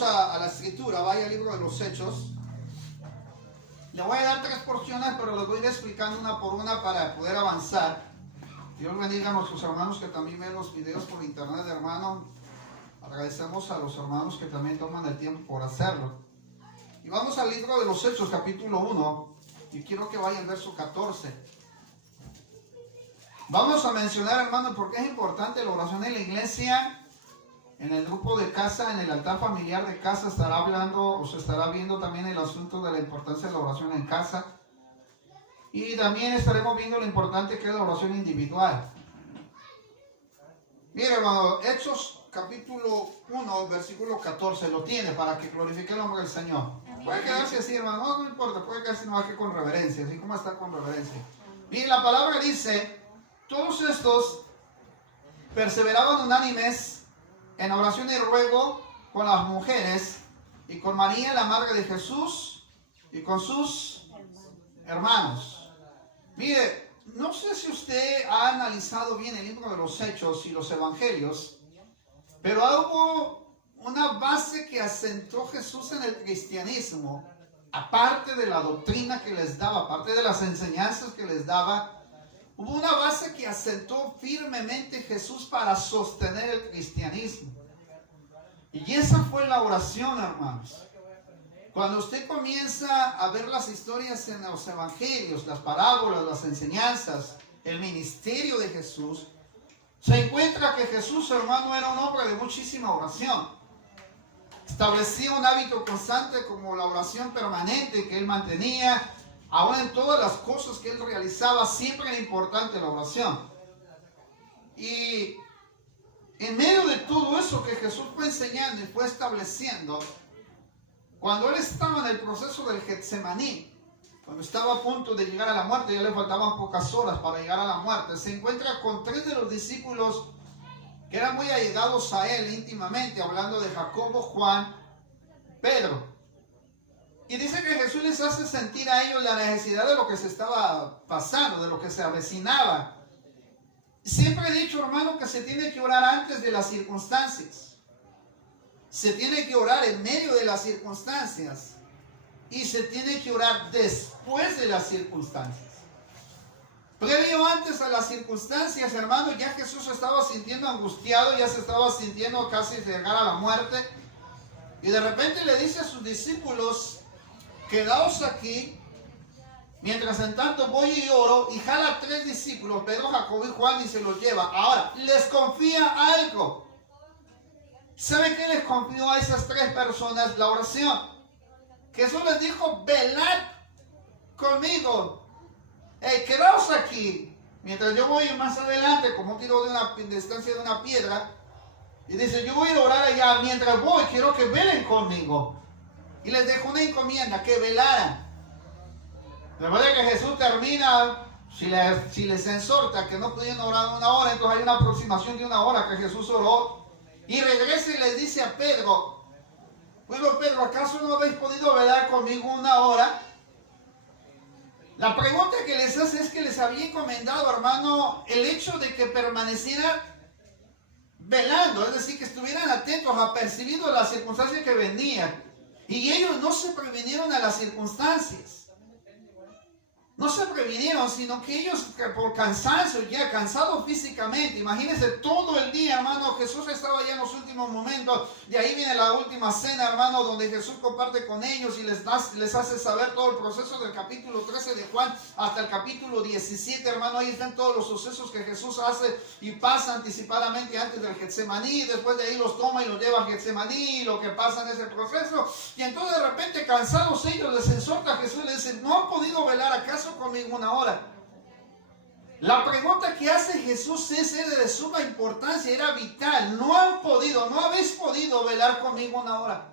vamos a la escritura, vaya al libro de los Hechos. Le voy a dar 3 porciones, pero les voy a ir explicando una por una para poder avanzar. Dios bendiga a nuestros hermanos que también ven los videos por internet, hermano. Agradecemos a los hermanos que también toman el tiempo por hacerlo. Y vamos al libro de los Hechos, capítulo 1, y quiero que vaya al verso 14. Vamos a mencionar, hermano, por qué es importante la oración en la iglesia. En el grupo de casa, en el altar familiar de casa, estará hablando o se estará viendo también el asunto de la importancia de la oración en casa. Y también estaremos viendo lo importante que es la oración individual. Mire, hermano, Hechos capítulo 1, versículo 14, lo tiene para que glorifique el nombre del Señor. Puede quedarse así, hermano, no importa, puede quedarse nomás que con reverencia, así como está con reverencia. Mire, la palabra dice, todos estos perseveraban unánimes en oración y ruego con las mujeres y con María, la madre de Jesús, y con sus hermanos. Mire, no sé si usted ha analizado bien el libro de los Hechos y los Evangelios, pero hubo una base que asentó Jesús en el cristianismo, aparte de la doctrina que les daba, aparte de las enseñanzas que les daba. Hubo una base que asentó firmemente Jesús para sostener el cristianismo. Y esa fue la oración, hermanos. Cuando usted comienza a ver las historias en los evangelios, las parábolas, las enseñanzas, el ministerio de Jesús, se encuentra que Jesús, hermano, era un hombre de muchísima oración. Establecía un hábito constante como la oración permanente que él mantenía. Aún en todas las cosas que él realizaba, siempre era importante la oración. Y en medio de todo eso que Jesús fue enseñando y fue estableciendo, cuando él estaba en el proceso del Getsemaní, cuando estaba a punto de llegar a la muerte, ya le faltaban pocas horas para llegar a la muerte, se encuentra con 3 de los discípulos que eran muy allegados a él íntimamente, hablando de Jacobo, Juan, Pedro. Y dice que Jesús les hace sentir a ellos la necesidad de lo que se estaba pasando, de lo que se avecinaba. Siempre he dicho, hermano, que se tiene que orar antes de las circunstancias. Se tiene que orar en medio de las circunstancias. Y se tiene que orar después de las circunstancias. Previo antes a las circunstancias, hermano, ya Jesús se estaba sintiendo angustiado, ya se estaba sintiendo casi llegar a la muerte. Y de repente le dice a sus discípulos, quedaos aquí, mientras en tanto voy y oro, y jala a 3 discípulos, Pedro, Jacobo y Juan, y se los lleva. Ahora, les confía algo. ¿Sabe qué les confió a esas 3 personas? La oración. Jesús les dijo, velad conmigo. Quedaos aquí, mientras yo voy más adelante, como tiro de una distancia de una piedra, y dice, yo voy a orar allá, mientras voy, quiero que velen conmigo. Y les dejó una encomienda, que velaran. Después de que Jesús termina, si les exhorta que no podían orar 1 hora, entonces hay una aproximación de 1 hora que Jesús oró. Y regresa y les dice a Pedro, bueno, Pedro, ¿acaso no habéis podido velar conmigo 1 hora? La pregunta que les hace es que les había encomendado, hermano, el hecho de que permanecieran velando, es decir, que estuvieran atentos, apercibiendo las circunstancias que venían. Y ellos no se previnieron a las circunstancias. No se previnieron, sino que ellos por cansancio, ya cansados físicamente, imagínense todo el día, hermano, Jesús estaba ya en los últimos momentos, de ahí viene la última cena, hermano, donde Jesús comparte con ellos y les hace saber todo el proceso del capítulo 13 de Juan hasta el capítulo 17, hermano, ahí están todos los sucesos que Jesús hace y pasa anticipadamente antes del Getsemaní, después de ahí los toma y los lleva a Getsemaní, lo que pasa en ese proceso, y entonces de repente cansados ellos les exhorta a Jesús y les dice, ¿no han podido velar acaso conmigo 1 hora? La pregunta que hace Jesús era de suma importancia, era vital. No habéis podido velar conmigo 1 hora.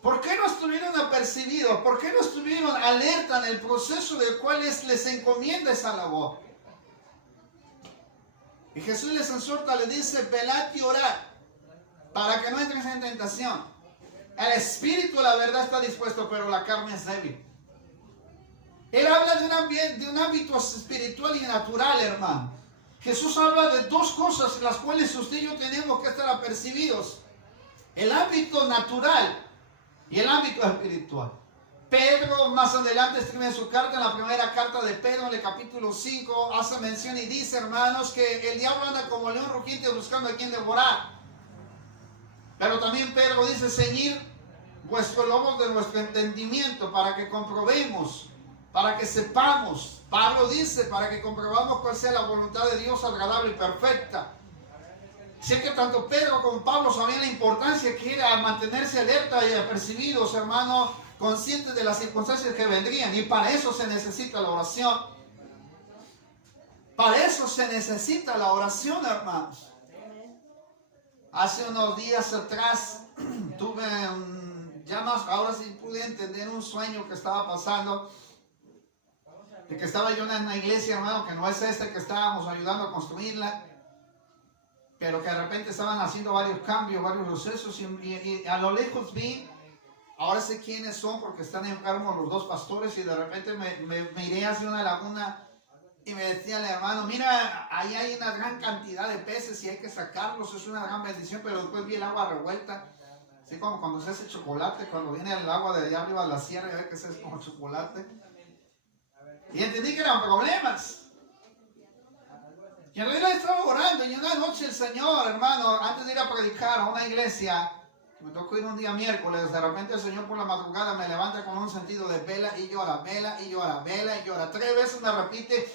¿Por qué no estuvieron apercibidos? ¿Por qué no estuvieron alerta en el proceso del cual les encomienda esa labor? Y Jesús les exhorta, les dice, velad y orad, para que no entres en tentación. El espíritu, la verdad, está dispuesto, pero la carne es débil. Él habla de un ámbito espiritual y natural, hermano. Jesús habla de 2 cosas en las cuales usted y yo tenemos que estar apercibidos. el ámbito natural y el ámbito espiritual. Pedro más adelante escribe en su carta, en la primera carta de Pedro, en el capítulo 5, hace mención y dice, hermanos, que el diablo anda como león rugiente buscando a quien devorar. Pero también Pedro dice, ceñir vuestros lomos de nuestro entendimiento para que comprobemos, para que sepamos. Pablo dice, para que comprobamos cuál sea la voluntad de Dios agradable y perfecta. Sé que tanto Pedro como Pablo sabían la importancia que era mantenerse alerta y apercibidos, hermanos, conscientes de las circunstancias que vendrían. Y para eso se necesita la oración. Para eso se necesita la oración, hermanos. Hace unos días atrás tuve ya más, ahora sí pude entender un sueño que estaba pasando. De que estaba yo en una iglesia, hermano, que no es esta que estábamos ayudando a construirla, pero que de repente estaban haciendo varios cambios, varios procesos, y a lo lejos vi, ahora sé quiénes son porque están enfermos los dos pastores, y de repente me miré hacia una laguna y me decía el hermano, mira, ahí hay una gran cantidad de peces y hay que sacarlos, es una gran bendición, pero después vi el agua revuelta, así como cuando se hace chocolate, cuando viene el agua de allá arriba de la sierra y ve que se hace como chocolate. Y entendí que eran problemas. Y en realidad estaba orando, y una noche el Señor, hermano, antes de ir a predicar a una iglesia, me tocó ir un día miércoles, de repente el Señor por la madrugada me levanta con un sentido de vela y llora, vela y llora, vela y llora. 3 veces me repite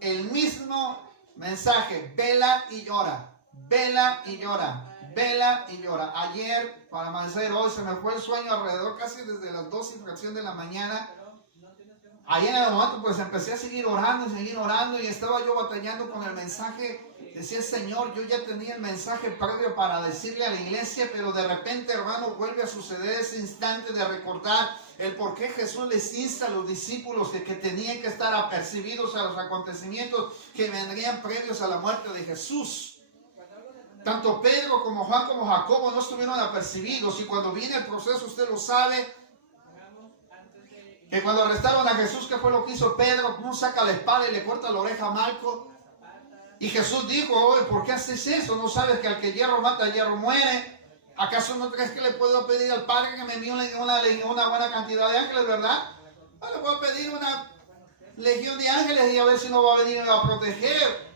el mismo mensaje, vela y llora, vela y llora, vela y llora. Ayer, para amanecer hoy, se me fue el sueño alrededor casi desde las 2 y fracción de la mañana. Ahí en el momento pues empecé a seguir orando y estaba yo batallando con el mensaje. Decía, Señor, yo ya tenía el mensaje previo para decirle a la iglesia, pero de repente, hermano, vuelve a suceder ese instante de recordar el por qué Jesús les insta a los discípulos de que tenían que estar apercibidos a los acontecimientos que vendrían previos a la muerte de Jesús. Tanto Pedro como Juan como Jacobo no estuvieron apercibidos, y cuando viene el proceso, usted lo sabe, que cuando arrestaron a Jesús, ¿qué fue lo que hizo Pedro? Uno saca la espada y le corta la oreja a Malco. Y Jesús dijo, oye, ¿por qué haces eso? ¿No sabes que al que hierro mata, hierro muere? ¿Acaso no crees que le puedo pedir al Padre que me envíe una buena cantidad de ángeles, verdad? No, le puedo pedir una legión de ángeles y a ver si no va a venir a proteger.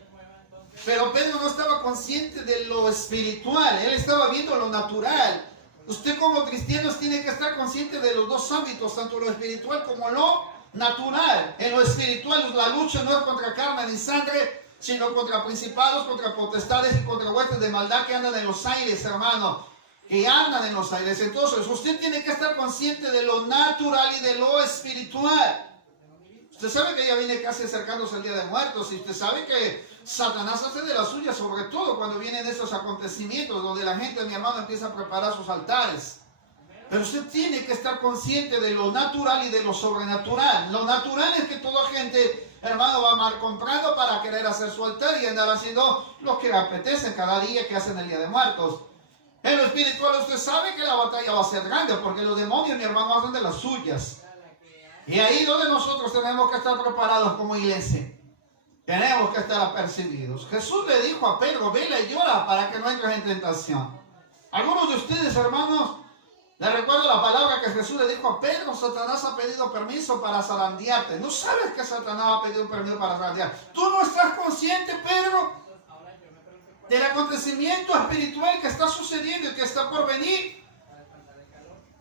Pero Pedro no estaba consciente de lo espiritual, él estaba viendo lo natural. Usted como cristianos tiene que estar consciente de los dos ámbitos, tanto lo espiritual como lo natural. En lo espiritual la lucha no es contra carne ni sangre, sino contra principados, contra potestades y contra huestes de maldad que andan en los aires, hermano. Que andan en los aires. Entonces usted tiene que estar consciente de lo natural y de lo espiritual. Usted sabe que ya viene casi acercándose el Día de Muertos, y usted sabe que Satanás hace de la suya, sobre todo cuando vienen esos acontecimientos donde la gente, mi hermano, empieza a preparar sus altares. Pero usted tiene que estar consciente de lo natural y de lo sobrenatural. Lo natural es que toda gente, hermano, va a mal comprando para querer hacer su altar y andar haciendo lo que le apetece cada día que hacen el Día de Muertos. En lo espiritual usted sabe que la batalla va a ser grande, porque los demonios, mi hermano, hacen de las suyas. Y ahí donde nosotros tenemos que estar preparados como iglesia. Tenemos que estar apercibidos. Jesús le dijo a Pedro, vela y llora para que no entres en tentación. Algunos de ustedes, hermanos, les recuerdo la palabra que Jesús le dijo a Pedro: Satanás ha pedido permiso para zarandearte. ¿No sabes que Satanás ha pedido permiso para zarandearte? ¿Tú no estás consciente, Pedro, del acontecimiento espiritual que está sucediendo y que está por venir?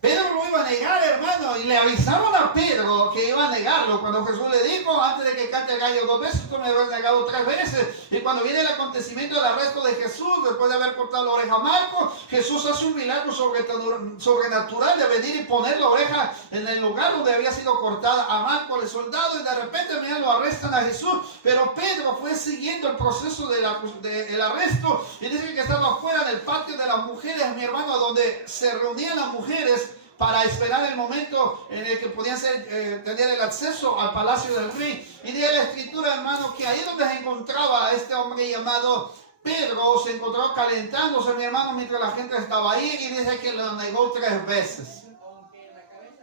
Pedro lo iba a negar, hermano, y le avisaron a Pedro que iba a negarlo. Cuando Jesús le dijo, antes de que cante el gallo 2 veces, tú me habrás negado 3 veces. Y cuando viene el acontecimiento del arresto de Jesús, después de haber cortado la oreja a Marco, Jesús hace un milagro sobrenatural de venir y poner la oreja en el lugar donde había sido cortada a Marco, el soldado, y de repente, mira, lo arrestan a Jesús. Pero Pedro fue siguiendo el proceso del arresto, y dice que estaba fuera del patio de las mujeres, mi hermano, donde se reunían las mujeres para esperar el momento en el que podían tener el acceso al palacio del rey. Y dice la escritura, hermano, que ahí donde se encontraba a este hombre llamado Pedro, se encontró calentándose, mi hermano, mientras la gente estaba ahí, y dice que lo negó 3 veces.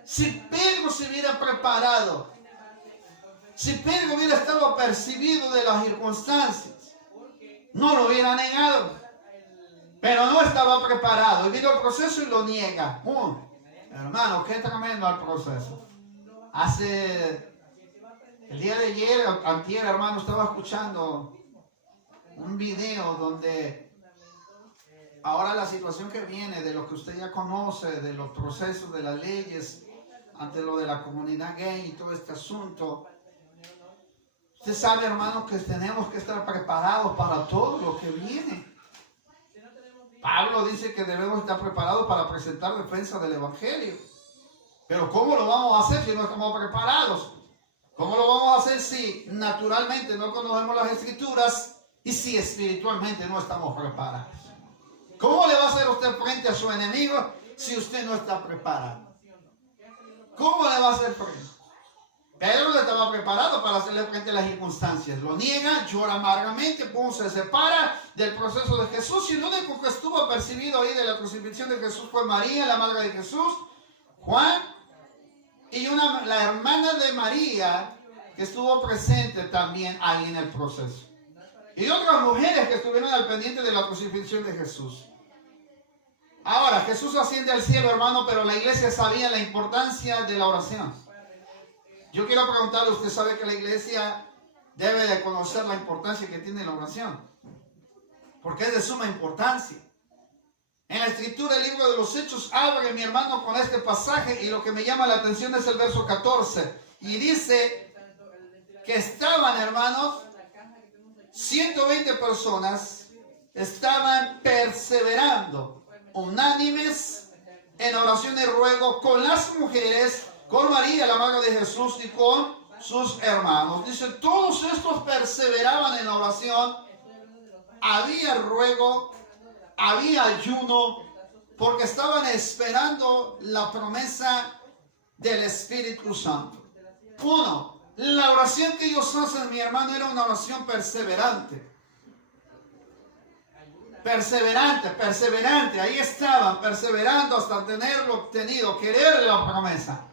Si Pedro se hubiera preparado, si Pedro hubiera estado apercibido de las circunstancias, no lo hubiera negado. pero no estaba preparado. Y vino el proceso y lo niega. Hermano, qué tremendo el proceso. El día de ayer, antier, hermano, estaba escuchando un video donde ahora la situación que viene de lo que usted ya conoce, de los procesos, de las leyes, ante lo de la comunidad gay y todo este asunto. Usted sabe, hermano, que tenemos que estar preparados para todo lo que viene. Pablo dice que debemos estar preparados para presentar defensa del Evangelio. Pero ¿cómo lo vamos a hacer si no estamos preparados? ¿Cómo lo vamos a hacer si naturalmente no conocemos las Escrituras y si espiritualmente no estamos preparados? ¿Cómo le va a hacer usted frente a su enemigo si usted no está preparado? ¿Cómo le va a hacer frente? Pedro no estaba preparado para hacerle frente a las circunstancias. Lo niega, llora amargamente, se separa del proceso de Jesús. Y lo único que estuvo apercibido ahí de la crucifixión de Jesús fue María, la madre de Jesús, Juan y la hermana de María, que estuvo presente también ahí en el proceso. Y otras mujeres que estuvieron al pendiente de la crucifixión de Jesús. Ahora, Jesús asciende al cielo, hermano, pero la iglesia sabía la importancia de la oración. Yo quiero preguntarle, ¿usted sabe que la iglesia debe de conocer la importancia que tiene la oración? Porque es de suma importancia. En la escritura, el libro de los Hechos, abre, mi hermano, con este pasaje, y lo que me llama la atención es el verso 14. Y dice que estaban, hermanos, 120 personas, estaban perseverando, unánimes, en oración y ruego con las mujeres, con María, la madre de Jesús, y con sus hermanos. Dice, todos estos perseveraban en la oración, había ruego, había ayuno, porque estaban esperando la promesa del Espíritu Santo. Uno, la oración que ellos hacen, mi hermano, era una oración perseverante. Perseverante, ahí estaban, perseverando hasta tenerlo obtenido, querer la promesa.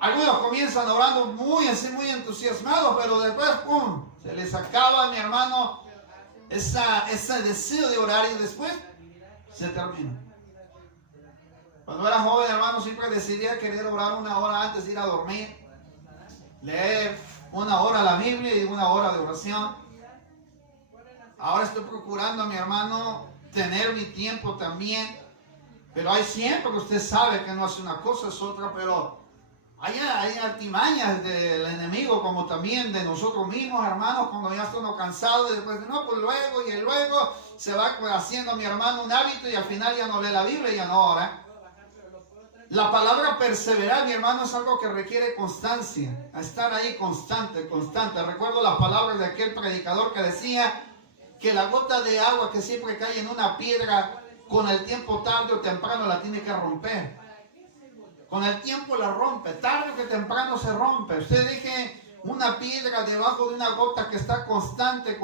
Algunos comienzan orando muy entusiasmados, pero después, se les acaba, mi hermano, ese deseo de orar y después se termina. Cuando era joven, hermano, siempre decidía querer orar una hora antes de ir a dormir, leer una hora la Biblia y una hora de oración. Ahora estoy procurando, mi hermano, tener mi tiempo también, pero hay siempre que usted sabe que no hace una cosa, es otra, pero hay artimañas del enemigo, como también de nosotros mismos, hermanos, cuando ya estamos cansados, y después, no, pues luego se va haciendo, mi hermano, un hábito y al final ya no lee la Biblia y ya no ora. La palabra perseverar, mi hermano, es algo que requiere constancia, a estar ahí constante. Recuerdo las palabras de aquel predicador que decía que la gota de agua que siempre cae en una piedra, con el tiempo tarde o temprano la tiene que romper. Con el tiempo la rompe, tarde o que temprano se rompe. Usted deje una piedra debajo de una gota que está constante,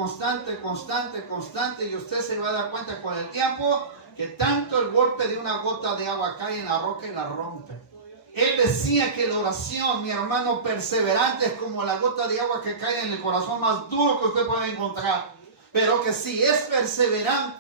y usted se va a dar cuenta con el tiempo que tanto el golpe de una gota de agua cae en la roca y la rompe. Él decía que la oración, mi hermano, perseverante es como la gota de agua que cae en el corazón más duro que usted puede encontrar. Pero que si es perseverante,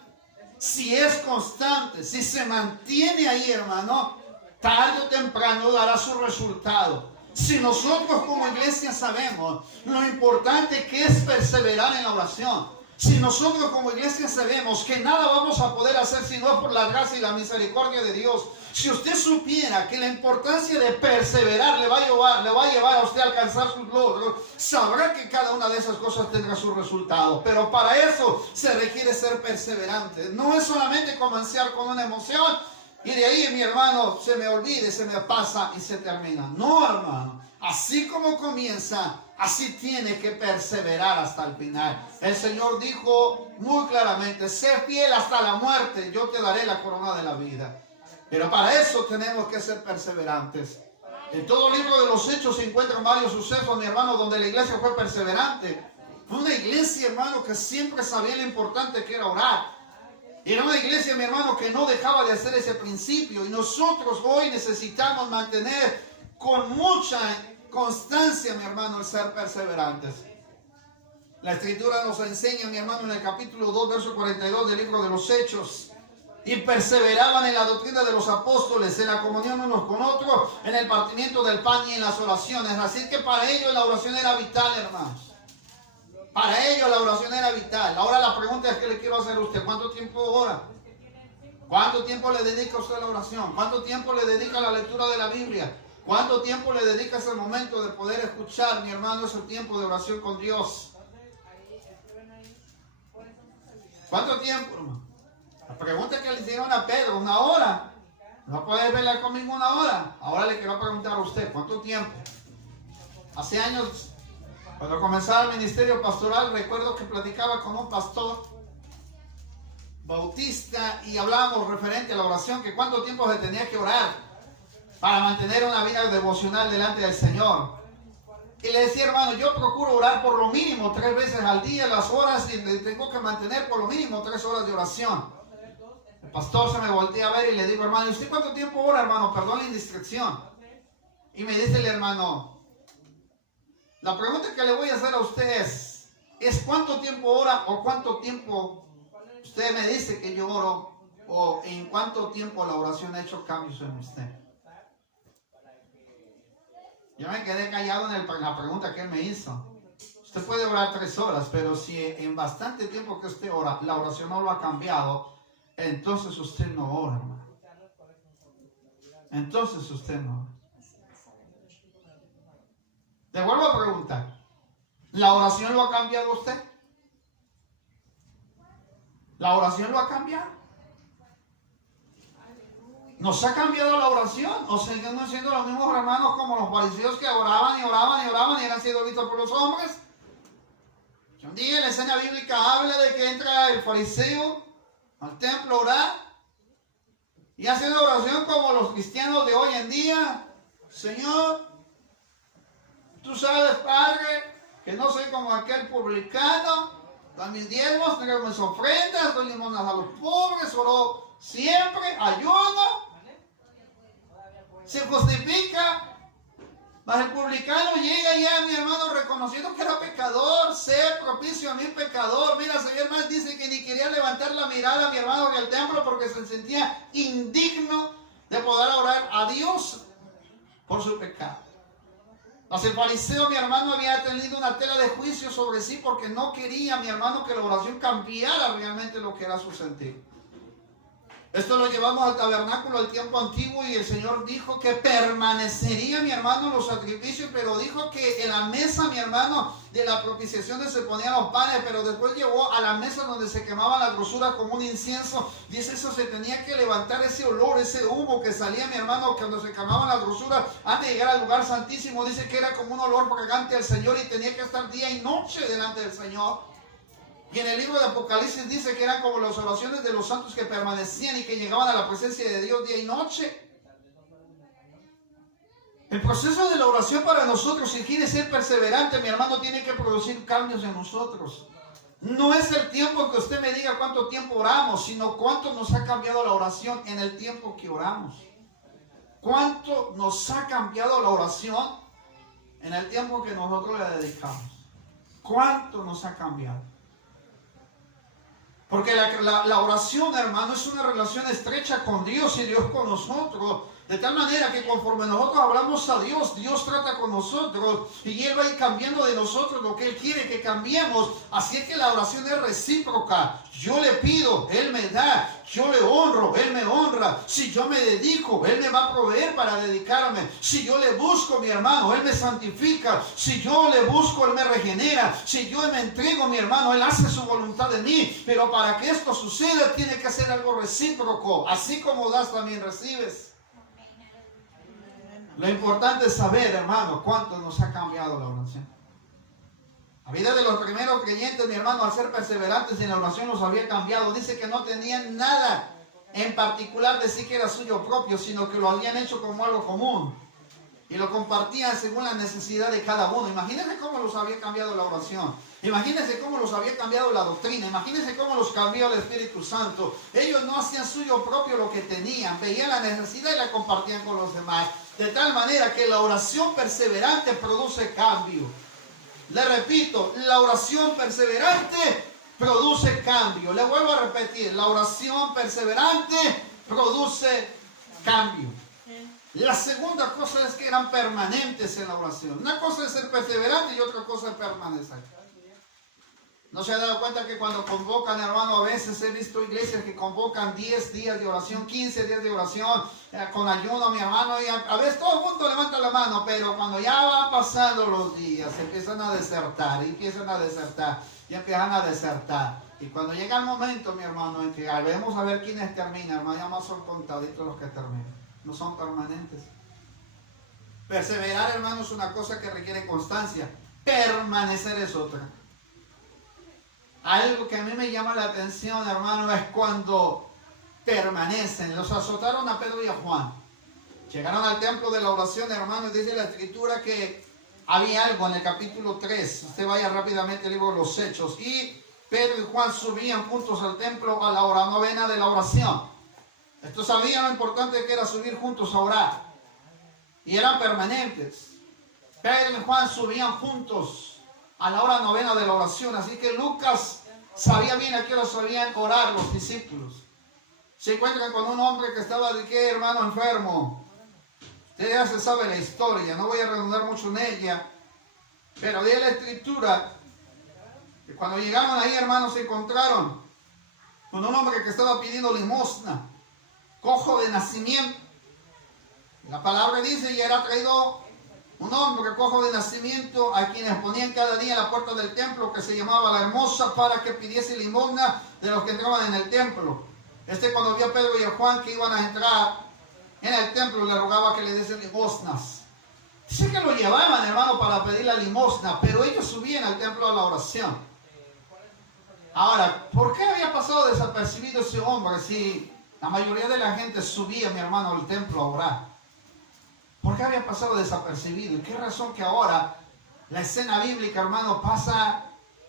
si es constante, si se mantiene ahí, hermano, tarde o temprano dará su resultado. Si nosotros como iglesia sabemos lo importante que es perseverar en la oración, si nosotros como iglesia sabemos que nada vamos a poder hacer sino por la gracia y la misericordia de Dios, si usted supiera que la importancia de perseverar le va a llevar a usted a alcanzar sus logros, sabrá que cada una de esas cosas tendrá su resultado. Pero para eso se requiere ser perseverante. No es solamente comenzar con una emoción y de ahí, mi hermano, se me olvide, se me pasa y se termina. No, hermano. Así como comienza, así tiene que perseverar hasta el final. El Señor dijo muy claramente, sé fiel hasta la muerte, yo te daré la corona de la vida. Pero para eso tenemos que ser perseverantes. En todo el libro de los Hechos se encuentran varios sucesos, mi hermano, donde la iglesia fue perseverante. Fue una iglesia, hermano, que siempre sabía lo importante que era orar. Era una iglesia, mi hermano, que no dejaba de hacer ese principio. Y nosotros hoy necesitamos mantener con mucha constancia, mi hermano, el ser perseverantes. La Escritura nos enseña, mi hermano, en el capítulo 2, verso 42 del libro de los Hechos. y perseveraban en la doctrina de los apóstoles, en la comunión unos con otros, en el partimiento del pan y en las oraciones. Así que para ellos la oración era vital, hermanos. Para ellos la oración era vital. Ahora la pregunta es que le quiero hacer a usted: ¿cuánto tiempo ora? ¿Cuánto tiempo le dedica usted a la oración? ¿Cuánto tiempo le dedica a la lectura de la Biblia? ¿Cuánto tiempo le dedica a ese momento de poder escuchar, mi hermano, ese tiempo de oración con Dios? ¿Cuánto tiempo, hermano? La pregunta que le hicieron a Pedro: 1 hora. No puede velar conmigo 1 hora. Ahora le quiero preguntar a usted: ¿cuánto tiempo? Hace años, cuando comenzaba el ministerio pastoral, recuerdo que platicaba con un pastor bautista y hablábamos referente a la oración, que cuánto tiempo se tenía que orar para mantener una vida devocional delante del Señor. Y le decía: hermano, yo procuro orar por lo mínimo 3 veces al día, las horas, y tengo que mantener por lo mínimo 3 horas de oración. El pastor se me voltea a ver y le digo: hermano, ¿y usted cuánto tiempo ora, hermano? Perdón la indiscreción. Y me dice el hermano: la pregunta que le voy a hacer a usted es ¿cuánto tiempo ora o cuánto tiempo usted me dice que yo oro, o en cuánto tiempo la oración ha hecho cambios en usted? Yo me quedé callado en la pregunta que él me hizo. Usted puede orar 3 horas, pero si en bastante tiempo que usted ora, la oración no lo ha cambiado, entonces usted no ora, hermano. Entonces usted no ora. Le vuelvo a preguntar: ¿la oración lo ha cambiado usted? ¿La oración lo ha cambiado? ¿Nos ha cambiado la oración? ¿O seguimos siendo los mismos hermanos como los fariseos que oraban y oraban y oraban y eran sido vistos por los hombres? Un día en la escena bíblica habla de que entra el fariseo al templo a orar y hace una oración como los cristianos de hoy en día: Señor, tú sabes, Padre, que no soy como aquel publicano, doy mis diezmos, traigo mis ofrendas, doy limonas a los pobres, oro siempre, ayuno, se justifica. Mas el publicano llega ya, mi hermano, reconociendo que era pecador: sé propicio a mi pecador. Mira, Señor, más dice que ni quería levantar la mirada, mi hermano, hacia el templo porque se sentía indigno de poder orar a Dios por su pecado. Mas el fariseo, mi hermano, había tenido una tela de juicio sobre sí porque no quería, mi hermano, que la oración cambiara realmente lo que era su sentir. Esto lo llevamos al tabernáculo al tiempo antiguo y el Señor dijo que permanecería, mi hermano, los sacrificios, pero dijo que en la mesa, mi hermano, de la propiciación se ponían los panes, pero después llevó a la mesa donde se quemaban las grosuras como un incienso. Dice, eso se tenía que levantar, ese olor, ese humo que salía, mi hermano, cuando se quemaban las grosuras antes de llegar al lugar santísimo. Dice que era como un olor fragante al Señor y tenía que estar día y noche delante del Señor. Y en el libro de Apocalipsis dice que eran como las oraciones de los santos que permanecían y que llegaban a la presencia de Dios día y noche. El proceso de la oración para nosotros, si quiere ser perseverante, mi hermano, tiene que producir cambios en nosotros. No es el tiempo que usted me diga cuánto tiempo oramos, sino cuánto nos ha cambiado la oración en el tiempo que oramos. Cuánto nos ha cambiado la oración en el tiempo que nosotros le dedicamos. Cuánto nos ha cambiado. Porque la oración, hermano, es una relación estrecha con Dios y Dios con nosotros. De tal manera que conforme nosotros hablamos a Dios, Dios trata con nosotros y Él va a ir cambiando de nosotros lo que Él quiere que cambiemos. Así es que la oración es recíproca. Yo le pido, Él me da. Yo le honro, Él me honra. Si yo me dedico, Él me va a proveer para dedicarme. Si yo le busco, mi hermano, Él me santifica. Si yo le busco, Él me regenera. Si yo me entrego, mi hermano, Él hace su voluntad en mí. Pero para que esto suceda, tiene que ser algo recíproco. Así como das, también recibes. Lo importante es saber, hermano, cuánto nos ha cambiado la oración. La vida de los primeros creyentes, mi hermano, al ser perseverantes en la oración, los había cambiado. Dice que no tenían nada en particular de sí que era suyo propio, sino que lo habían hecho como algo común. Y lo compartían según la necesidad de cada uno. Imagínense cómo los había cambiado la oración. Imagínense cómo los había cambiado la doctrina. Imagínense cómo los cambió el Espíritu Santo. Ellos no hacían suyo propio lo que tenían. Veían la necesidad y la compartían con los demás. De tal manera que la oración perseverante produce cambio. Le repito, la oración perseverante produce cambio. Le vuelvo a repetir, la oración perseverante produce cambio. La segunda cosa es que eran permanentes en la oración. Una cosa es ser perseverante y otra cosa es permanecer. ¿No se ha dado cuenta que cuando convocan, hermano, a veces he visto iglesias que convocan 10 días de oración, 15 días de oración, con ayuno, mi hermano, y a veces todo el mundo levanta la mano, pero cuando ya van pasando los días, empiezan a desertar, y empiezan a desertar. Y cuando llega el momento, mi hermano, en que vamos a ver quiénes terminan, hermano, ya más son contaditos los que terminan, no son permanentes. Perseverar, hermano, es una cosa que requiere constancia, permanecer es otra. Algo que a mí me llama la atención, hermano, es cuando permanecen. Los azotaron a Pedro y a Juan. Llegaron al templo de la oración, hermano, y dice la escritura que había algo en el capítulo 3. Usted vaya rápidamente al libro de los Hechos. Y Pedro y Juan subían juntos al templo a la hora novena de la oración. Estos sabían lo importante que era subir juntos a orar. Y eran permanentes. Pedro y Juan subían juntos a la hora novena de la oración. Así que Lucas sabía bien a qué hora sabían orar los discípulos. Se encuentran con un hombre que estaba de qué, hermano, enfermo. Usted ya se sabe la historia, no voy a redundar mucho en ella. Pero de la escritura, que cuando llegaron ahí, hermanos, se encontraron con un hombre que estaba pidiendo limosna, cojo de nacimiento. La palabra dice, y era traído un hombre cojo de nacimiento a quienes ponían cada día en la puerta del templo, que se llamaba La Hermosa, para que pidiese limosna de los que entraban en el templo. Cuando vio a Pedro y a Juan que iban a entrar en el templo, le rogaba que le diesen limosnas. Dice que lo llevaban, hermano, para pedir la limosna, pero ellos subían al templo a la oración. Ahora, ¿por qué había pasado desapercibido ese hombre si la mayoría de la gente subía, mi hermano, al templo a orar? ¿Por qué había pasado desapercibido? ¿Y qué razón que ahora la escena bíblica, hermano, pasa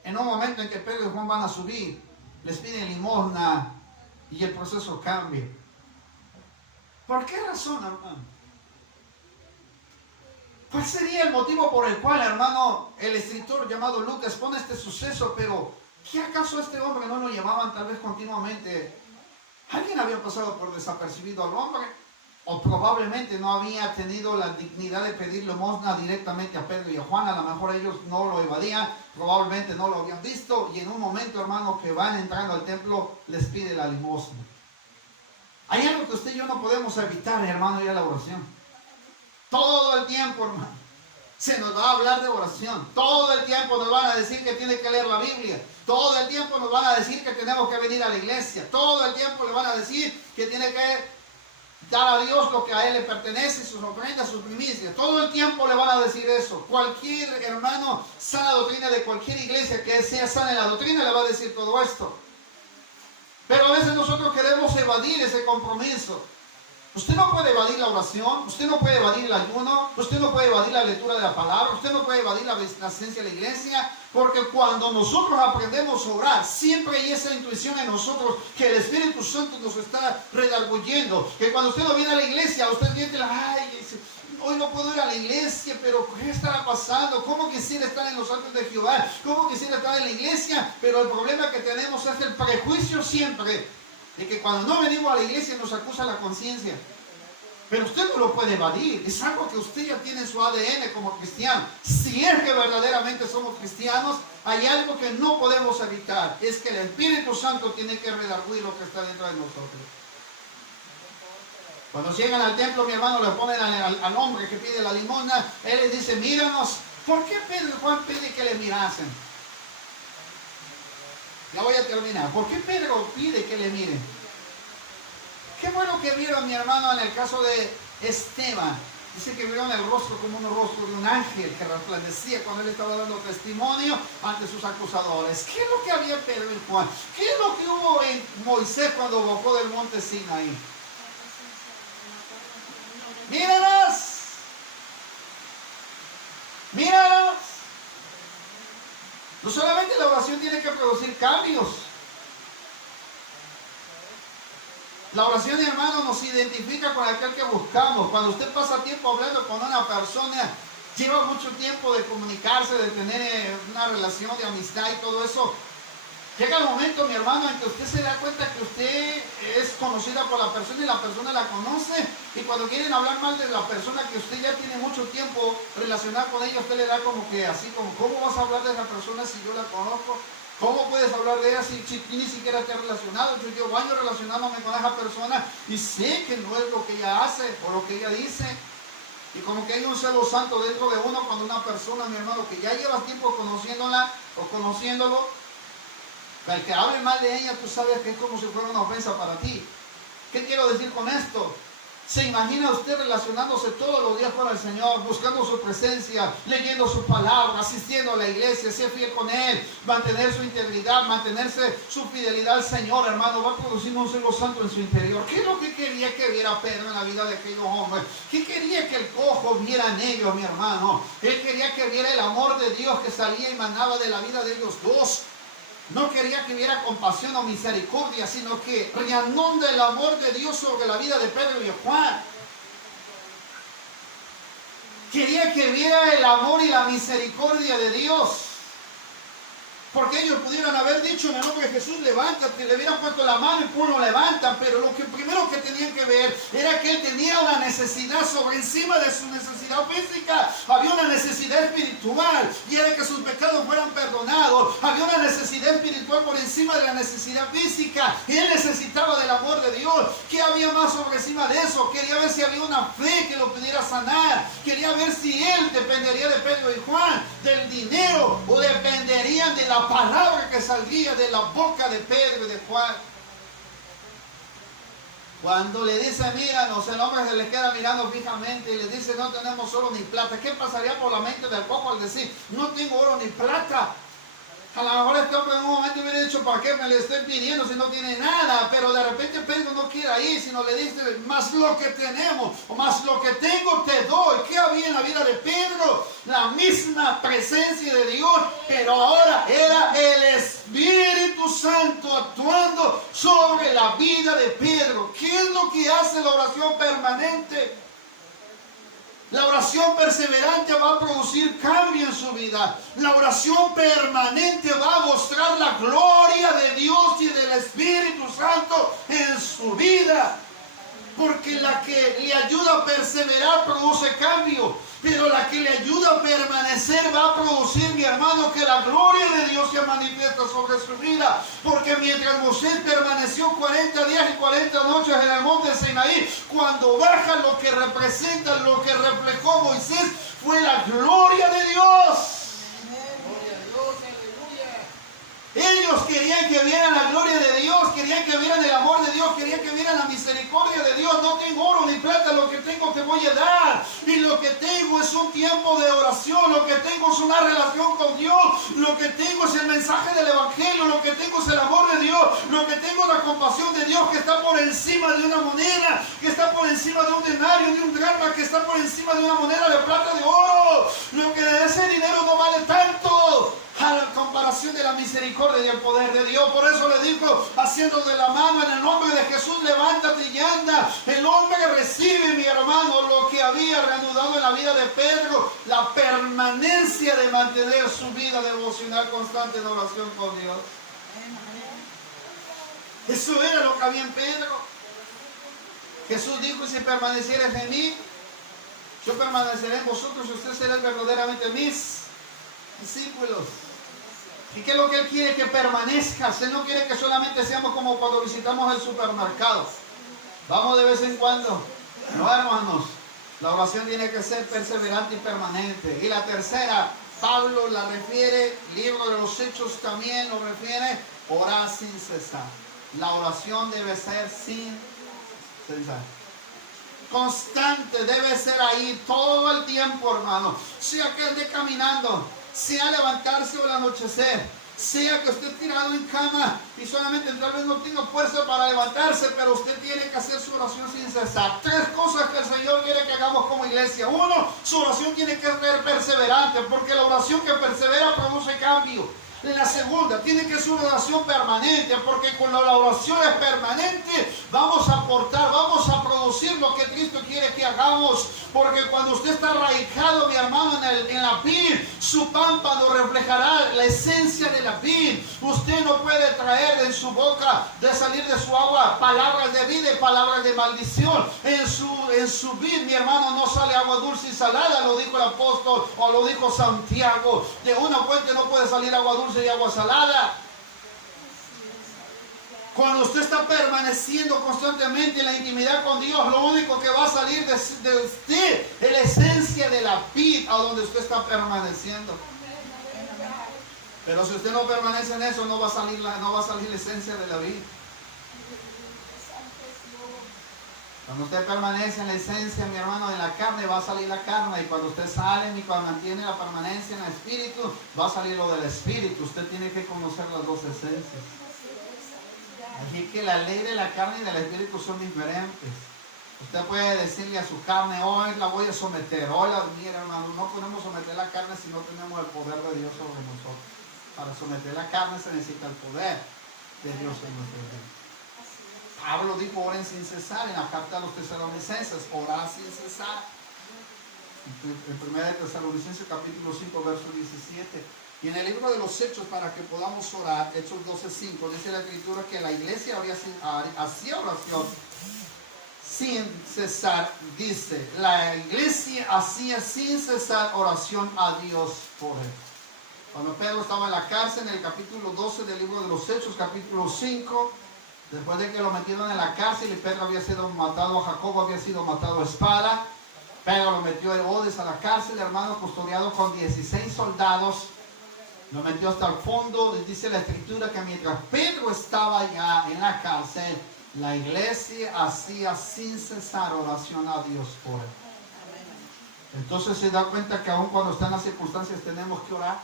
en un momento en que Pedro y Juan van a subir, les piden limosna y el proceso cambia? ¿Por qué razón, hermano? ¿Cuál sería el motivo por el cual, hermano, el escritor llamado Lucas pone este suceso? Pero, ¿qué acaso a este hombre no lo llamaban tal vez continuamente? ¿Alguien había pasado por desapercibido al hombre? O probablemente no había tenido la dignidad de pedir limosna directamente a Pedro y a Juan. A lo mejor ellos no lo evadían, probablemente no lo habían visto. Y en un momento, hermano, que van entrando al templo, les pide la limosna. Hay algo que usted y yo no podemos evitar, hermano, ir a la oración. Todo el tiempo, hermano, se nos va a hablar de oración. Todo el tiempo nos van a decir que tiene que leer la Biblia. Todo el tiempo nos van a decir que tenemos que venir a la iglesia. Todo el tiempo le van a decir que tiene que dar a Dios lo que a Él le pertenece, sus ofrendas, sus primicias. Todo el tiempo le van a decir eso. Cualquier hermano, sana doctrina de cualquier iglesia que sea sana en la doctrina, le va a decir todo esto. Pero a veces nosotros queremos evadir ese compromiso. Usted no puede evadir la oración, usted no puede evadir el ayuno, usted no puede evadir la lectura de la palabra, usted no puede evadir la asistencia a la iglesia, porque cuando nosotros aprendemos a orar, siempre hay esa intuición en nosotros que el Espíritu Santo nos está redarguyendo, que cuando usted no viene a la iglesia, usted siente, ay, hoy no puedo ir a la iglesia, pero ¿qué estará pasando? ¿Cómo quisiera estar en los atrios de Jehová? ¿Cómo quisiera estar en la iglesia? Pero el problema que tenemos es el prejuicio siempre de que cuando no venimos a la iglesia nos acusa la conciencia. Pero usted no lo puede evadir. Es algo que usted ya tiene en su ADN como cristiano. Si es que verdaderamente somos cristianos, hay algo que no podemos evitar. Es que el Espíritu Santo tiene que redarguir lo que está dentro de nosotros. Cuando llegan al templo, mi hermano, le ponen al hombre que pide la limosna. Él les dice, míranos. ¿Por qué Pedro y Juan pide que le mirasen? Ya voy a terminar. ¿Por qué Pedro pide que le miren? Qué bueno que vieron, mi hermano, en el caso de Esteban. Dice que vieron el rostro como un rostro de un ángel que resplandecía cuando él estaba dando testimonio ante sus acusadores. ¿Qué es lo que había en Pedro y Juan? ¿Qué es lo que hubo en Moisés cuando bajó del monte Sinaí? ¡Míranos! ¡Míranos! No solamente la oración tiene que producir cambios. La oración, hermano, nos identifica con aquel que buscamos. Cuando usted pasa tiempo hablando con una persona, lleva mucho tiempo de comunicarse, de tener una relación de amistad y todo eso, Llega el momento, mi hermano, en que usted se da cuenta que usted es conocida por la persona y la persona la conoce. Y cuando quieren hablar mal de la persona que usted ya tiene mucho tiempo relacionada con ella, usted le da como que así, como, ¿cómo vas a hablar de esa persona si yo la conozco? ¿Cómo puedes hablar de ella si ni siquiera te has relacionado? Yo llevo años relacionándome con esa persona y sé que no es lo que ella hace o lo que ella dice. Y como que hay un celo santo dentro de uno cuando una persona, mi hermano, que ya llevas tiempo conociéndola o conociéndolo, el que hable mal de ella, tú sabes que es como si fuera una ofensa para ti. ¿Qué quiero decir con esto? ¿Se imagina usted relacionándose todos los días con el Señor, buscando su presencia, leyendo su palabra, asistiendo a la iglesia, ser fiel con Él, mantener su integridad, mantenerse su fidelidad al Señor, hermano? Va a producir un celo santo en su interior. ¿Qué es lo que quería que viera Pedro en la vida de aquellos hombres? ¿Qué quería que el cojo viera en ellos, mi hermano? Él quería que viera el amor de Dios que salía y emanaba de la vida de ellos dos. No quería que viera compasión o misericordia, sino que inunde el amor de Dios sobre la vida de Pedro y Juan. Quería que viera el amor y la misericordia de Dios. Porque ellos pudieran haber dicho en el nombre de Jesús, levántate, le hubieran puesto la mano y pues lo levantan. Pero lo que primero que tenían que ver era que él tenía una necesidad sobre encima de su necesidad física. Había una necesidad espiritual y era que sus pecados fueran perdonados. Había una necesidad espiritual por encima de la necesidad física. Y él necesitaba del amor de Dios. ¿Qué había más sobre encima de eso? Quería ver si había una fe que lo pudiera sanar. Quería ver si él dependería de Pedro y Juan, del dinero, o dependerían de la palabra que saldría de la boca de Pedro y de Juan. Cuando le dice, míranos, el hombre se le queda mirando fijamente y le dice, no tenemos oro ni plata. ¿Qué pasaría por la mente del cojo al decir, no tengo oro ni plata? A lo mejor este hombre en un momento hubiera dicho, ¿para qué me le estoy pidiendo si no tiene nada? Pero de repente Pedro no quiere ir, sino le dice, más lo que tenemos, o más lo que tengo te doy. ¿Qué había en la vida de Pedro? La misma presencia de Dios, pero ahora era el Espíritu Santo actuando sobre la vida de Pedro. ¿Qué es lo que hace la oración permanente? La oración perseverante va a producir cambio en su vida. La oración permanente va a mostrar la gloria de Dios y del Espíritu Santo en su vida. Porque la que le ayuda a perseverar produce cambio. Pero la que le ayuda a permanecer va a producir, mi hermano, que la gloria de Dios se manifiesta sobre su vida. Porque mientras Moisés permaneció 40 días y 40 noches en el monte Sinaí, cuando baja lo que representa, lo que reflejó Moisés, fue la gloria de Dios. Ellos querían que vieran la gloria de Dios, querían que vieran el amor de Dios, querían que vieran la misericordia de Dios. No tengo oro ni plata, lo que tengo te voy a dar. Y lo que tengo es un tiempo de oración, lo que tengo es una relación con Dios, lo que tengo es el mensaje del Evangelio, lo que tengo es el amor de Dios, lo que tengo es la compasión de Dios que está por encima de una moneda, que está por encima de un denario, de un dracma, que está por encima de una moneda de plata, de oro. Lo que de ese dinero no vale tanto a la comparación de la misericordia y el poder de Dios. Por eso le digo, haciendo de la mano en el nombre de Jesús, levántate y anda. El hombre recibe, mi hermano, lo que había reanudado en la vida de Pedro, la permanencia de mantener su vida devocional constante en oración con Dios. Eso era lo que había en Pedro. Jesús dijo, si permanecieres en mí, yo permaneceré en vosotros y ustedes serán verdaderamente mis discípulos. ¿Y qué es lo que Él quiere? Que permanezcas. Él no quiere que solamente seamos como cuando visitamos el supermercado. Vamos de vez en cuando. No, hermanos. La oración tiene que ser perseverante y permanente. Y la tercera, Pablo la refiere, libro de los Hechos también lo refiere, orar sin cesar. La oración debe ser sin cesar. Constante, debe ser ahí todo el tiempo, hermano. Sea que ande caminando, sea levantarse o al anochecer, sea que esté tirado en cama y solamente tal vez no tenga fuerza para levantarse, pero usted tiene que hacer su oración sin cesar. Tres cosas que el Señor quiere que hagamos como iglesia. Uno, su oración tiene que ser perseverante, porque la oración que persevera produce cambio. La segunda, tiene que ser una oración permanente, porque cuando la oración es permanente, vamos a aportar, vamos a producir lo que Cristo quiere que hagamos. Porque cuando usted está arraigado, mi hermano, en la vid, su pámpano reflejará la esencia de la vid. Usted no puede traer en su boca, de salir de su agua, palabras de vida y palabras de maldición. En su vid, mi hermano, no sale agua dulce y salada, lo dijo el apóstol o lo dijo Santiago. De una fuente no puede salir agua dulce y agua salada. Cuando usted está permaneciendo constantemente en la intimidad con Dios, lo único que va a salir de usted es la esencia de la vid a donde usted está permaneciendo. Pero si usted no permanece en eso, no va a salir la esencia de la vid. Cuando usted permanece en la esencia, mi hermano, de la carne, va a salir la carne. Y cuando usted sale y cuando mantiene la permanencia en el espíritu, va a salir lo del espíritu. Usted tiene que conocer las dos esencias. Así que la ley de la carne y del espíritu son diferentes. Usted puede decirle a su carne, hoy la voy a someter. Hoy mira, hermano, no podemos someter la carne si no tenemos el poder de Dios sobre nosotros. Para someter la carne se necesita el poder de Dios en nuestra vida. Pablo dijo, oren sin cesar en la carta de los Tesalonicenses, orar sin cesar. En 1 Tesalonicenses capítulo 5, verso 17. Y en el libro de los Hechos, para que podamos orar, Hechos 12:5, dice la Escritura que la iglesia hacía oración sin cesar. Dice, la iglesia hacía sin cesar oración a Dios por él. Cuando Pedro estaba en la cárcel, en el capítulo 12 del libro de los Hechos, capítulo 5, después de que lo metieron en la cárcel y Pedro había sido matado, Jacobo había sido matado a espada, Pedro lo metió Herodes a la cárcel, hermano, custodiado con 16 soldados. Lo metió hasta el fondo. Dice la Escritura que mientras Pedro estaba ya en la cárcel, la iglesia hacía sin cesar oración a Dios por él. Entonces se da cuenta que aun cuando están las circunstancias tenemos que orar.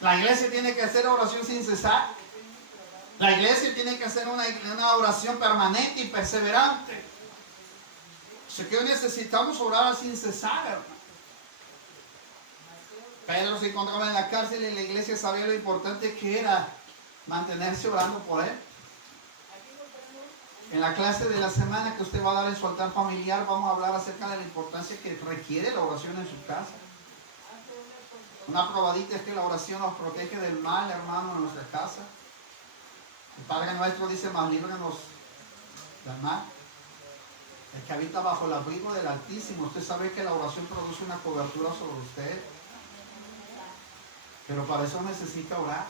La iglesia tiene que hacer oración sin cesar. La iglesia tiene que hacer una oración permanente y perseverante. Así que necesitamos orar sin cesar, hermano. Pedro se encontraba en la cárcel y la iglesia sabía lo importante que era mantenerse orando por él. En la clase de la semana que usted va a dar en su altar familiar, vamos a hablar acerca de la importancia que requiere la oración en su casa. Una probadita es que la oración nos protege del mal, hermano, en nuestra casa. El Padre nuestro dice, más líbranos del mal. El que habita bajo el abrigo del Altísimo. Usted sabe que la oración produce una cobertura sobre usted. Pero para eso necesita orar.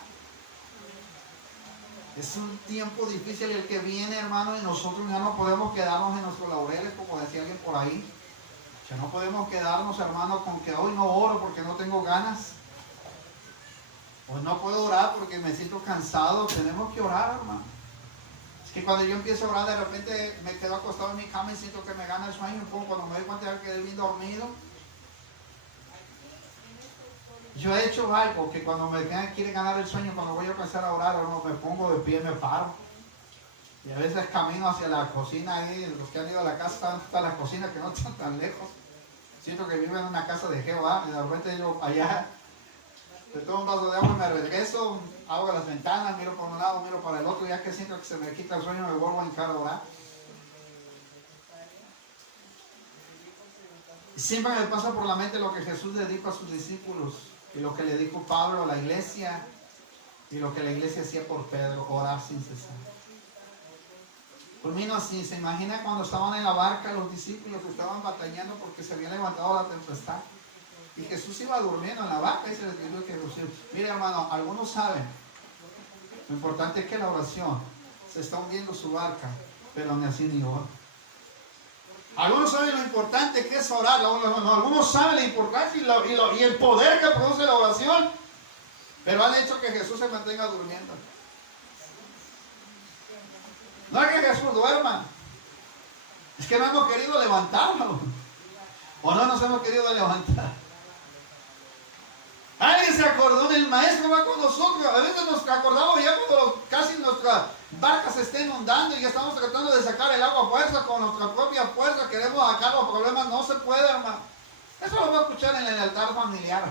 Es un tiempo difícil el que viene, hermano, y nosotros ya no podemos quedarnos en nuestros laureles, como decía alguien por ahí. Ya no podemos quedarnos, hermano, con que hoy no oro porque no tengo ganas. Hoy no puedo orar porque me siento cansado. Tenemos que orar, hermano. Es que cuando yo empiezo a orar, de repente me quedo acostado en mi cama y siento que me gana el sueño un poco. Cuando me doy cuenta de que quedé bien dormido. Yo he hecho algo que cuando me quiere ganar el sueño, cuando voy a empezar a orar, no, me pongo de pie, me paro. Y a veces camino hacia la cocina ahí, los que han ido a la casa, están la cocina que no están tan lejos. Siento que vivo en una casa de Jehová, y de repente yo allá, me tomo un vaso de agua y me regreso, abro las ventanas, miro por un lado, miro para el otro, ya que siento que se me quita el sueño, me vuelvo a hincar a orar. Y siempre me pasa por la mente lo que Jesús le dijo a sus discípulos, y lo que le dijo Pablo a la iglesia, y lo que la iglesia hacía por Pedro, orar sin cesar. Culmino así, se imagina cuando estaban en la barca los discípulos que estaban batallando porque se había levantado la tempestad. Y Jesús iba durmiendo en la barca y se les dijo que Jesús, mire hermano, algunos saben, lo importante es que la oración, se está hundiendo su barca, pero ni así ni ora. Algunos saben lo importante que es orar, algunos saben la importancia y el poder que produce la oración, pero han hecho que Jesús se mantenga durmiendo. No es que Jesús duerma, es que no hemos querido levantarlo, o no nos hemos querido levantar. Alguien se acordó del maestro, va con nosotros. A veces nos acordamos ya cuando casi nuestra barca se está inundando y ya estamos tratando de sacar el agua a fuerza, con nuestra propia fuerza queremos sacar los problemas, no se puede, hermano. Eso lo voy a escuchar en el altar familiar.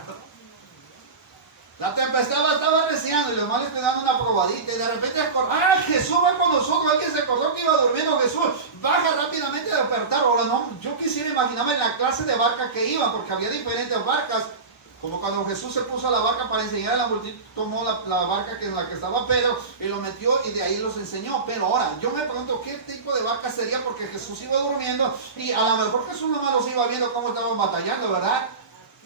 La tempestad estaba arreciando y los males te dan una probadita y de repente ¡ah! Jesús va con nosotros. Alguien se acordó que iba durmiendo. Jesús baja rápidamente a despertar. Ahora no, yo quisiera imaginarme en la clase de barca que iban, porque había diferentes barcas Como cuando Jesús se puso a la barca para enseñar a la multitud, tomó la barca en la que estaba Pedro y lo metió y de ahí los enseñó. Pero ahora, yo me pregunto qué tipo de barca sería, porque Jesús iba durmiendo y a lo mejor Jesús nomás los iba viendo cómo estaban batallando, ¿verdad?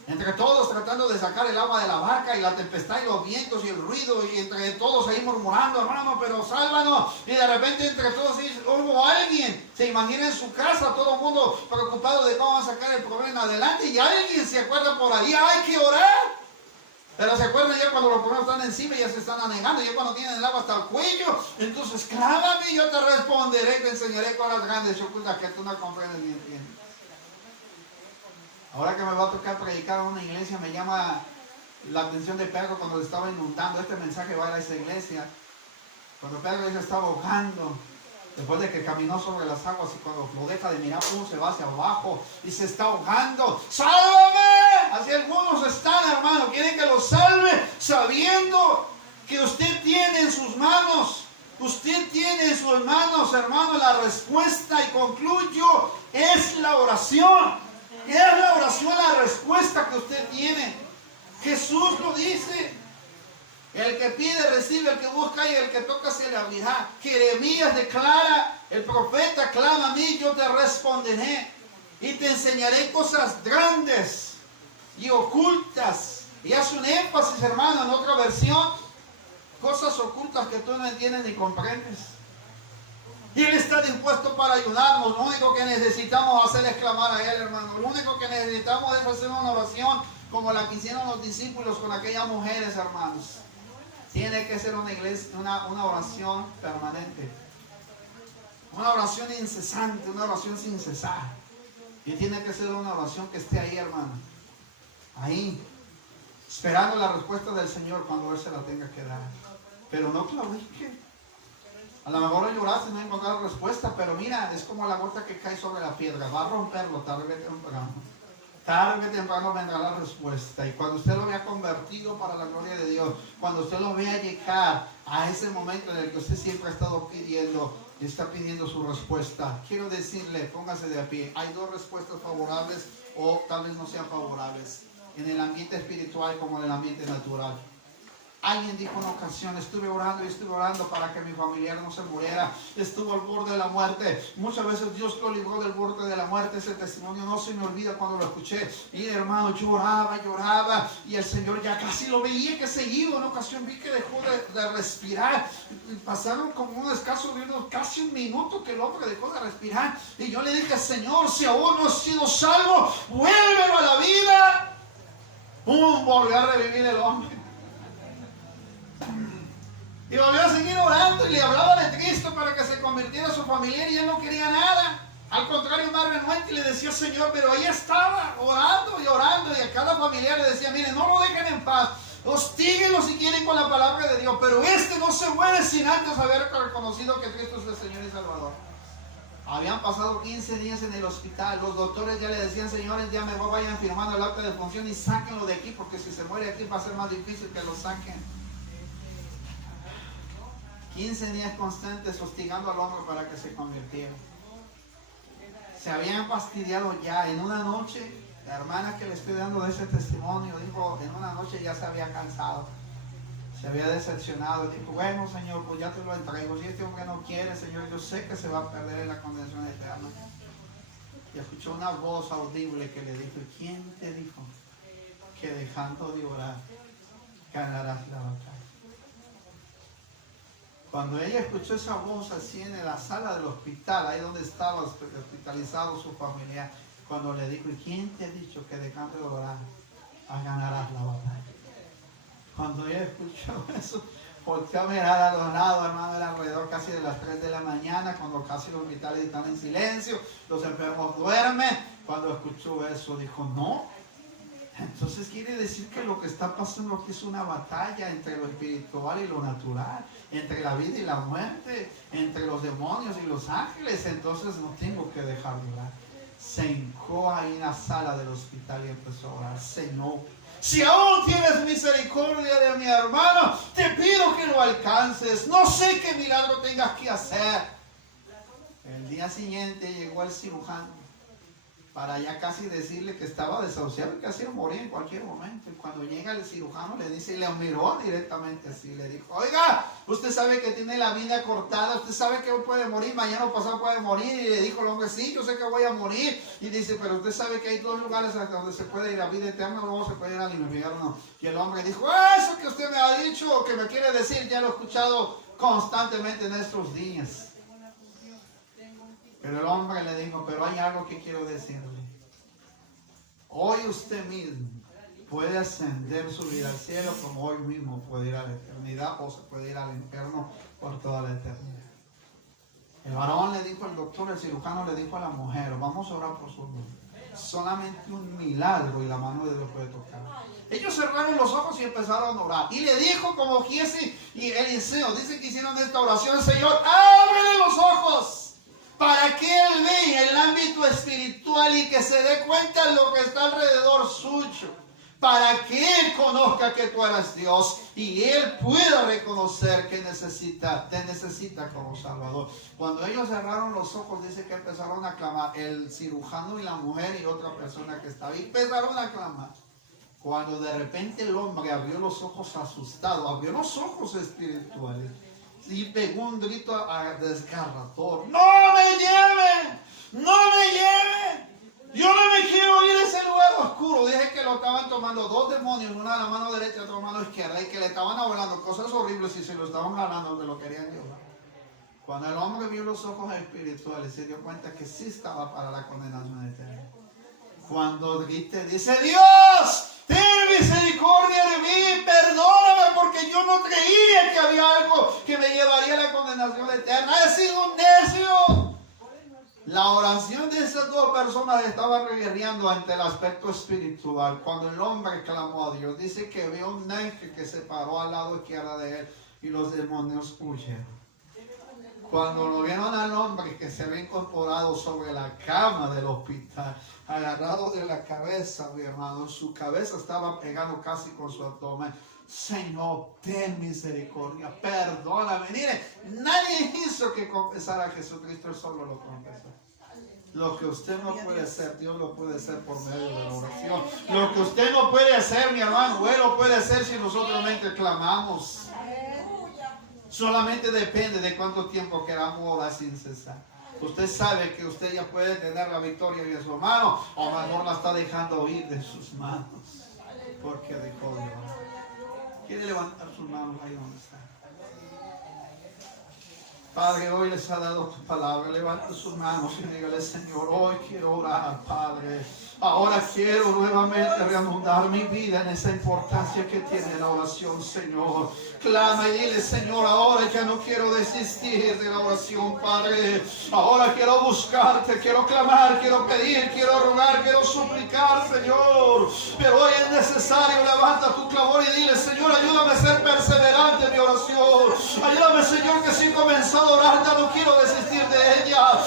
Entre todos tratando de sacar el agua de la barca y la tempestad y los vientos y el ruido, y entre todos ahí murmurando, hermano, pero sálvanos. Y de repente entre todos hubo alguien, se imagina en su casa, todo el mundo preocupado de cómo van a sacar el problema adelante, y alguien se acuerda por ahí, hay que orar. Pero se acuerdan ya cuando los problemas están encima y ya se están anegando, ya cuando tienen el agua hasta el cuello, entonces clámame y yo te responderé, te enseñaré cosas grandes y ocultas que tú no comprendes ni entiendes. Ahora que me va a tocar predicar en una iglesia, me llama la atención de Pedro cuando le estaba inundando. Este mensaje va a esa iglesia. Cuando Pedro se estaba ahogando, después de que caminó sobre las aguas, y cuando lo deja de mirar, uno se va hacia abajo y se está ahogando. ¡Sálvame! Así algunos están, hermano. Quieren que los salve sabiendo que usted tiene en sus manos. Usted tiene en sus manos, hermano, la respuesta. Y concluyo, es la oración. Es la oración la respuesta que usted tiene. Jesús lo dice. El que pide recibe, el que busca y el que toca se le abrirá. Jeremías declara, el profeta clama a mí, yo te responderé y te enseñaré cosas grandes y ocultas. Y hace un énfasis, hermano, en otra versión, cosas ocultas que tú no entiendes ni comprendes. Y Él está dispuesto para ayudarnos. Lo único que necesitamos hacer es clamar a Él, hermano. Lo único que necesitamos es hacer una oración como la que hicieron los discípulos con aquellas mujeres, hermanos. Tiene que ser una oración permanente. Una oración incesante, una oración sin cesar. Y tiene que ser una oración que esté ahí, hermano. Ahí. Esperando la respuesta del Señor cuando Él se la tenga que dar. Pero no claudique. A lo mejor lloraste y no encontrar respuesta, pero mira, es como la gota que cae sobre la piedra, va a romperlo tarde o temprano. Tarde o temprano vendrá la respuesta. Y cuando usted lo vea convertido para la gloria de Dios, cuando usted lo vea llegar a ese momento en el que usted siempre ha estado pidiendo, y está pidiendo su respuesta, quiero decirle, póngase de a pie. Hay dos respuestas favorables o tal vez no sean favorables, en el ambiente espiritual como en el ambiente natural. Alguien dijo en una ocasión, estuve orando para que mi familiar no se muriera, estuvo al borde de la muerte. Muchas veces Dios lo libró del borde de la muerte. Ese testimonio no se me olvida cuando lo escuché. Y hermano, lloraba, y el Señor ya casi lo veía que se iba. En una ocasión vi que dejó de respirar. Pasaron como un escaso de casi un minuto que el hombre dejó de respirar. Y yo le dije, Señor, si aún no he sido salvo, vuélvelo a la vida. Volvió a revivir el hombre. Y volvió a seguir orando y le hablaba de Cristo para que se convirtiera su familiar, y él no quería nada. Al contrario, más renuente, y le decía, Señor, pero ahí estaba orando y orando, y a cada familiar le decía, miren, no lo dejen en paz, hostíguenlo si quieren con la palabra de Dios, pero no se muere sin antes haber reconocido que Cristo es el Señor y Salvador. Habían pasado 15 días en el hospital. Los doctores ya le decían, señores, ya mejor vayan firmando el acta de función y sáquenlo de aquí, porque si se muere aquí va a ser más difícil que lo saquen. 15 días constantes hostigando al hombre para que se convirtiera. Se habían fastidiado ya. En una noche, la hermana que le estoy dando de ese testimonio dijo, en una noche ya se había cansado, se había decepcionado. Dijo, bueno, Señor, pues ya te lo entrego. Si este hombre no quiere, Señor, yo sé que se va a perder en la condenación eterna. Y escuchó una voz audible que le dijo, ¿quién te dijo que dejando de orar ganarás la batalla? Cuando ella escuchó esa voz así en la sala del hospital, ahí donde estaba hospitalizado su familiar, cuando le dijo, ¿y quién te ha dicho que dejando de orar ganarás la batalla? Cuando ella escuchó eso, volteó a mirar a los lados, hermano, era alrededor casi de las 3 de la mañana, cuando casi los hospitales están en silencio, los enfermos duermen. Cuando escuchó eso, dijo, no. Entonces quiere decir que lo que está pasando aquí es una batalla entre lo espiritual y lo natural, entre la vida y la muerte, entre los demonios y los ángeles. Entonces no tengo que dejar de orar. Se hincó ahí en la sala del hospital y empezó a orar, Señor, si aún tienes misericordia de mi hermano, te pido que lo alcances. No sé qué milagro tengas que hacer. El día siguiente llegó el cirujano para ya casi decirle que estaba desahuciado y casi moría en cualquier momento. Y cuando llega el cirujano le dice, y le miró directamente así, le dijo, oiga, usted sabe que tiene la vida cortada, usted sabe que hoy puede morir, mañana o pasado puede morir. Y le dijo el hombre, sí, yo sé que voy a morir. Y dice, pero usted sabe que hay dos lugares donde se puede ir a vida eterna, luego se puede ir al infierno. Y el hombre dijo, eso que usted me ha dicho, que me quiere decir, ya lo he escuchado constantemente en estos días. Pero el hombre le dijo, pero hay algo que quiero decirle. Hoy usted mismo puede ascender su vida al cielo, como hoy mismo puede ir a la eternidad, o se puede ir al infierno por toda la eternidad. El varón le dijo al doctor, el cirujano le dijo a la mujer, vamos a orar por su mundo. Solamente un milagro y la mano de Dios puede tocar. Ellos cerraron los ojos y empezaron a orar. Y le dijo como Giesi y Eliseo, dice que hicieron esta oración, Señor, ábrele los ojos, para que él vea el ámbito espiritual y que se dé cuenta de lo que está alrededor suyo. Para que él conozca que tú eres Dios y él pueda reconocer que te necesita como Salvador. Cuando ellos cerraron los ojos, dice que empezaron a clamar. El cirujano y la mujer y otra persona que estaba ahí empezaron a clamar. Cuando de repente el hombre abrió los ojos asustado, abrió los ojos espirituales. Y pegó un grito desgarrador. ¡No me lleven! ¡No me lleven! Yo no me quiero ir a ese lugar oscuro. Dije que lo estaban tomando dos demonios, una a la mano derecha y otra a la mano izquierda, y que le estaban hablando cosas horribles y se lo estaban hablando, que lo querían llevar. Cuando el hombre vio los ojos espirituales, se dio cuenta que sí estaba para la condenación eterna. Cuando grite, dice, Dios, ten misericordia de mí, perdóname, porque yo no creía que había algo que me llevaría a la condenación eterna. He sido un necio. La oración de esas dos personas estaba reguerreando ante el aspecto espiritual. Cuando el hombre clamó a Dios, dice que vio un ángel que se paró al lado izquierdo de él y los demonios huyeron. Cuando lo vieron al hombre que se había incorporado sobre la cama del hospital, agarrado de la cabeza, mi hermano, su cabeza estaba pegando casi con su abdomen. Señor, ten misericordia, perdóname. Mire, nadie hizo que confesara a Jesucristo, él solo lo confesó. Lo que usted no puede hacer, Dios lo puede hacer por medio de la oración. Lo que usted no puede hacer, mi hermano, Él lo puede hacer si nosotros realmente clamamos. Solamente depende de cuánto tiempo queramos orar sin cesar. Usted sabe que usted ya puede tener la victoria en su mano, o mejor la está dejando huir de sus manos, porque dejó de orar. ¿Quiere levantar sus manos ahí donde está? Padre, hoy les ha dado tu palabra. Levante sus manos y dígale, Señor, hoy quiero orar, Padre. Ahora quiero nuevamente reanudar mi vida en esa importancia que tiene la oración, Señor. Clama y dile, Señor, ahora ya no quiero desistir de la oración, Padre. Ahora quiero buscarte, quiero clamar, quiero pedir, quiero rogar, quiero suplicar, Señor. Pero hoy es necesario, levanta tu clamor y dile, Señor, ayúdame a ser perseverante en mi oración. Ayúdame, Señor, que si he comenzado a orar ya no quiero desistir de ella.